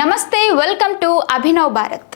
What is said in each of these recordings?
నమస్తే, welcome to Abhinav Bharat.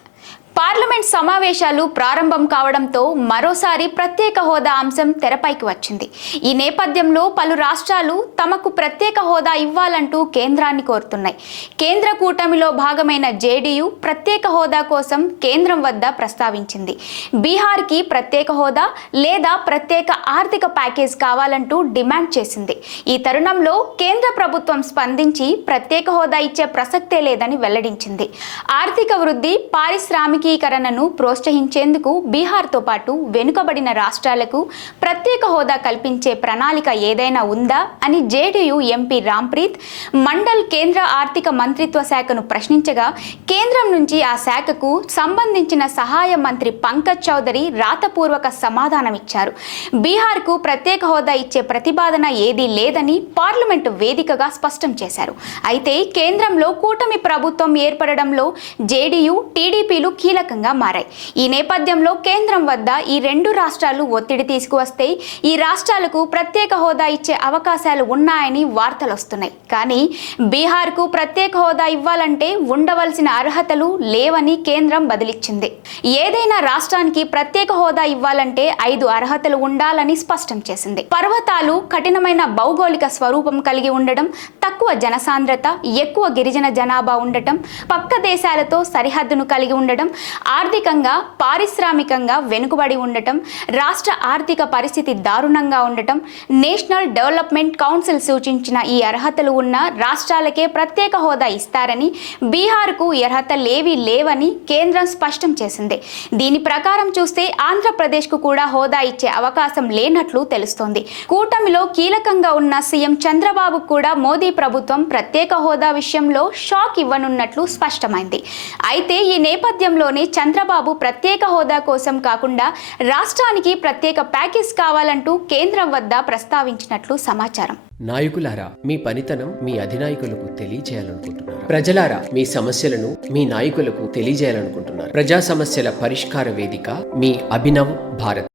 Parliament సమావేశాలు ప్రారంభం కావడంతో మరోసారి ప్రత్యేక హోదా అంశం తెరపైకి వచ్చింది. ఈ నేపథ్యంలో పలు రాష్ట్రాలు తమకు ప్రత్యేక హోదా ఇవ్వాలంటూ కేంద్రాన్ని కోరుతున్నాయి. కేంద్ర కూటమిలో భాగమైన జేడీయూ ప్రత్యేక హోదా కోసం కేంద్రం వద్ద ప్రస్తావించింది. బీహార్కి ప్రత్యేక హోదా లేదా ప్రత్యేక ఆర్థిక ప్యాకేజ్ కావాలంటూ డిమాండ్ చేసింది. ఈ తరుణంలో కేంద్ర ప్రభుత్వం స్పందించి ప్రత్యేక హోదా ఇచ్చే ప్రసక్తే లేదని వెల్లడించింది. ఆర్థిక వృద్ధి, పారిశ్రామికీకరణను ప్రోత్సహించేందుకు బీహార్తో పాటు వెనుకబడిన రాష్ట్రాలకు ప్రత్యేక హోదా కల్పించే ప్రణాళిక ఏదైనా ఉందా అని జేడీయూ ఎంపీ రాంప్రీత్ మండల్ కేంద్ర ఆర్థిక మంత్రిత్వ శాఖను ప్రశ్నించగా, కేంద్రం నుంచి ఆ శాఖకు సంబంధించిన సహాయ మంత్రి పంకజ్ చౌదరి రాతపూర్వక సమాధానమిచ్చారు. బీహార్కు ప్రత్యేక హోదా ఇచ్చే ప్రతిపాదన ఏదీ లేదని పార్లమెంటు వేదికగా స్పష్టం చేశారు. అయితే కేంద్రంలో కూటమి ప్రభుత్వం ఏర్పడడంలో జేడీయూ, టీడీపీలు కీలకంగా మారాయి. ఈ నేపథ్యంలో కేంద్రం వద్ద ఈ రెండు రాష్ట్రాలు ఒత్తిడి తీసుకువస్తే ఈ రాష్ట్రాలకు ప్రత్యేక హోదా ఇచ్చే అవకాశాలు ఉన్నాయని వార్తలు వస్తున్నాయి. కానీ బీహార్కు ప్రత్యేక హోదా ఇవ్వాలంటే ఉండవలసిన అర్హతలు లేవని కేంద్రం బదిలిచ్చింది. ఏదైనా రాష్ట్రానికి ప్రత్యేక హోదా ఇవ్వాలంటే 5 అర్హతలు ఉండాలని స్పష్టం చేసింది. పర్వతాలు, కఠినమైన భౌగోళిక స్వరూపం కలిగి ఉండడం, తక్కువ జనసాంద్రత, ఎక్కువ గిరిజన జనాభా ఉండటం, పక్క దేశాలతో సరిహద్దును కలిగి ఉండటం, ఆర్థికంగా, పారిశ్రామికంగా వెనుకబడి ఉండటం, రాష్ట్ర ఆర్థిక పరిస్థితి దారుణంగా ఉండటం, నేషనల్ డెవలప్మెంట్ కౌన్సిల్ సూచించిన ఈ అర్హతలు ఉన్న రాష్ట్రాలకే ప్రత్యేక హోదా ఇస్తారని, బీహార్కు ఈ అర్హతలేవీ లేవని కేంద్రం స్పష్టం చేసింది. దీని ప్రకారం చూస్తే ఆంధ్రప్రదేశ్కు కూడా హోదా ఇచ్చే అవకాశం లేనట్లు తెలుస్తోంది. కూటమిలో కీలకంగా ఉన్న సీఎం చంద్రబాబు కూడా మోదీ ప్రభుత్వం ప్రత్యేక హోదా విషయంలో షాక్ ఇవ్వనున్నట్లు స్పష్టమైంది. అయితే ఈ నేపథ్యంలోనే చంద్రబాబు ప్రత్యేక హోదా కోసం కాకుండా రాష్ట్రానికి ప్రత్యేక ప్యాకేజ్ కావాలంటూ కేంద్రం వద్ద ప్రస్తావించినట్లు సమాచారం. నాయకులారా, మీ పనితనం మీ అధినాయకులకు తెలియజేయాలనుకుంటున్నారు. ప్రజలారా, మీ సమస్యలను మీ నాయకులకు తెలియజేయాలనుకుంటున్నారు. ప్రజా సమస్యల పరిష్కార వేదిక మీ అభినవ్ భారత్.